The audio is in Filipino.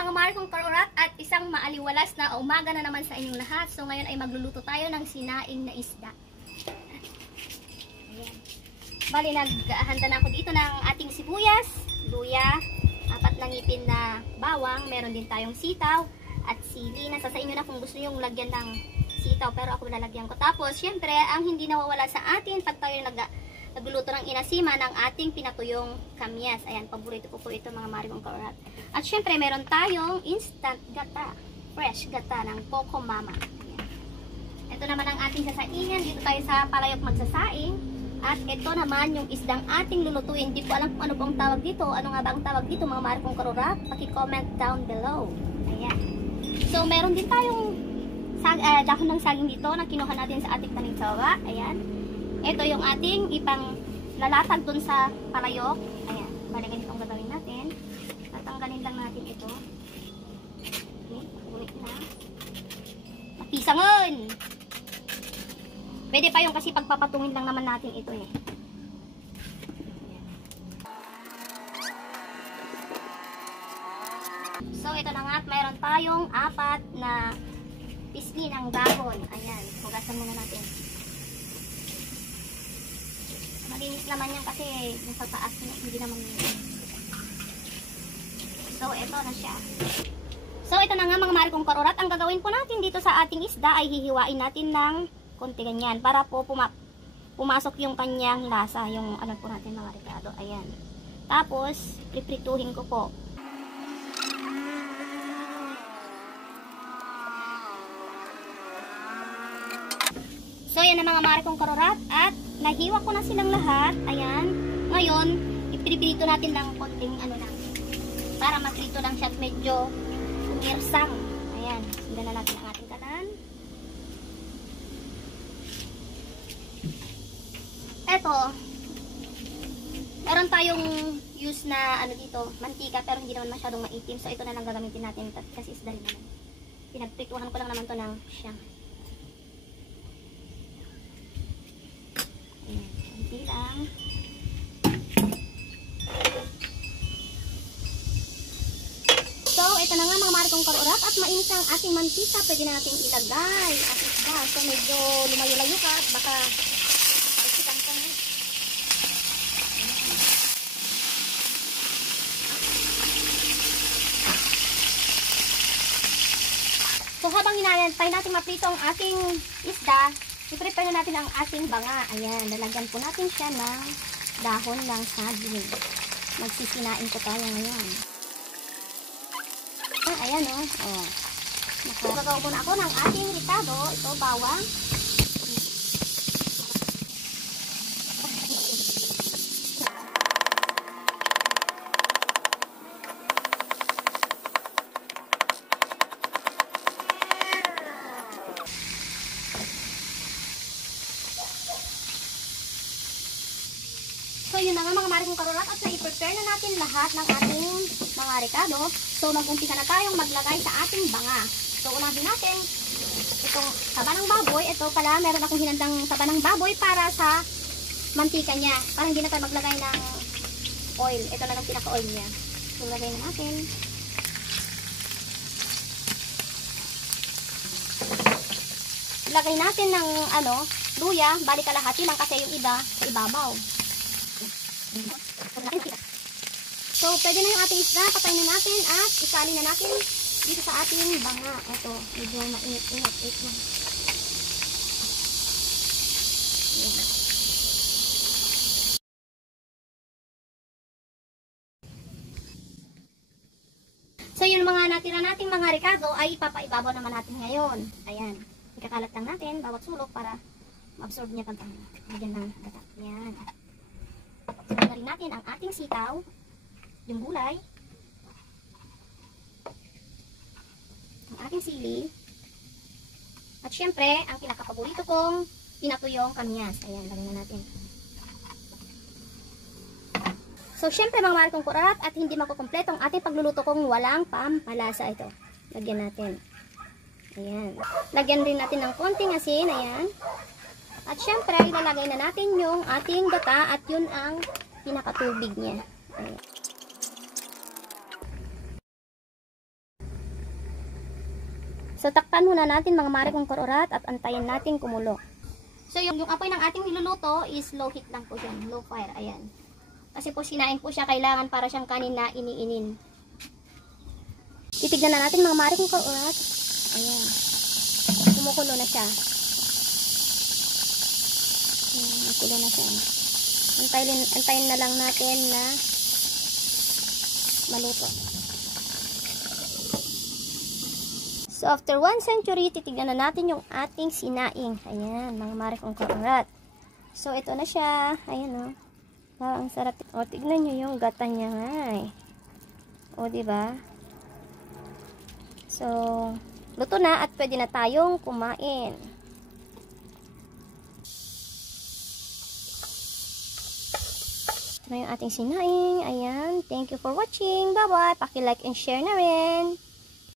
mga Markong Karurat at isang maaliwalas na umaga na naman sa inyong lahat. So ngayon ay magluluto tayo ng sinaing na isda. Ayan. Bali, naghahanda na ako dito ng ating sibuyas, luya, 4 na ngipin na bawang, meron din tayong sitaw at sili. Nasa sa inyo na kung gusto nyo lagyan ng sitaw, pero ako lalagyan ko. Tapos, syempre, ang hindi nawawala sa atin pag tayo nagluluto ng inasima ng ating pinatuyong kamyas. Ayan, paborito ko po ito mga Markong Karurat. At syempre, meron tayong instant gata, fresh gata ng Coco Mama. Ayan. Ito naman ang ating sasaingan. Dito tayo sa palayok magsasaing. At ito naman yung isdang ating lulutuin. Hindi ko alam kung ano pong tawag dito. Ano nga ba ang tawag dito mga Markong Karurat? Paki-comment down below. Ayan. So, meron din tayong dahon ng saging dito na kinuha natin sa ating paningsawa. Ayan. Ito yung ating ipang lalatag dun sa palayok. Ayan. Bali, ganito ang gagawin natin. Tatanggalin lang natin ito. Okay. Ulit na. Mapisangon! Pwede pa yung kasi pagpapatungin lang naman natin ito eh. So, ito na nga at mayroon tayong 4 na pisngi ng dahon. Ayan. Hugasan muna natin. Malinis naman yan kasi nasa taas hindi naman yun. So, ito na siya. So, ito na nga mga Markong Karurat. Ang gagawin po natin dito sa ating isda ay hihiwain natin ng konti ganyan para po pumasok yung kanyang lasa, yung ano po natin mga Ricardo. Ayan. Tapos, piprituhin ko po. So, yan ang mga Markong Karurat at nahiwa ko na silang lahat. Ayan. Ngayon, ipiprito natin ng konting ano lang para maprito lang siya at medyo umirsang. Ayan. Sundan na natin ang ating kalan. Eto, meron tayong use na ano dito, mantika pero hindi naman masyadong maitim. So, ito na lang gagamitin natin kasi isda rin naman. Pinagprituhan ko lang naman to ng siyang. Hindi lang. So, ito na nga mga Markong Karurat at mainit ang ating mantika. Pwede na natin ilagay at isda. So, medyo lumayo-layo ka at baka palsikan ka na. So, habang hinahintay natin maprito ang ating isda, i-prepare na natin ang ating banga. Ayan, lalagyan po natin siya ng dahon ng saging. Magsisinain po tayo ngayon. Ayan o. Oh. Magagawa po na ako ng ating ricado. Ito, bawang. So, yun na nga mga Markong Karurat at na-prepare na natin lahat ng ating mga ricado. So, mag-umpisa na tayong maglagay sa ating banga. So, unahin natin itong taba ng baboy. Ito pala, meron akong hinandang taba ng baboy para sa mantika niya. Para hindi na tayo maglagay ng oil. Ito na lang pinaka-oil niya. So, lagay na natin. Lagay natin ng luya. Bali kalahati lang kasi yung iba sa ibabaw. So, pwede na yung ating isda. Patayin na natin at isali na natin dito sa ating banga. Ito, medyo mainit-init. So, yung mga natira nating mga ricado ay ipapaibabaw naman natin ngayon. Ayan. Ikakalat lang natin bawat sulok para ma-absorb niya pag bigyan ng gata. Ayan. Rin natin ang ating sitaw, yung gulay, ang ating sili, at syempre, ang pinakapaborito kong pinatuyong kamyas. Ayan, lagyan na natin. So, syempre mga Markong Karurat at hindi makukumpleto ang ating pagluluto kung walang pampalasa ito. Lagyan natin. Ayan. Lagyan rin natin ng konting asin. Ayan. At syempre, ilalagay na natin yung ating gata at yun ang pinakatubig niya. Ayan. So, takpan muna natin mga mare kong kororat at antayin natin kumulo. So, yung apoy ng ating niluluto is low heat lang po yan. Low fire. Ayan. Kasi po sinain po siya, kailangan para siyang kanin na iniinin. Titignan na natin mga mare kong kororat. Ayan. Kumukulo na siya. Ayan, nakulo na siya. Antayin na lang natin na maluto. So, after 1 century, titignan na natin yung ating sinaing. Ayan, mga mare kong kororat. So, ito na siya. Ayan, o. Wow, ang sarap. O, tignan nyo yung gata niya nga, eh. O, diba? So, luto na at pwede na tayong kumain. Ito na yung ating sinaing. Ayan. Thank you for watching. Bye-bye. Paki-like and share na rin.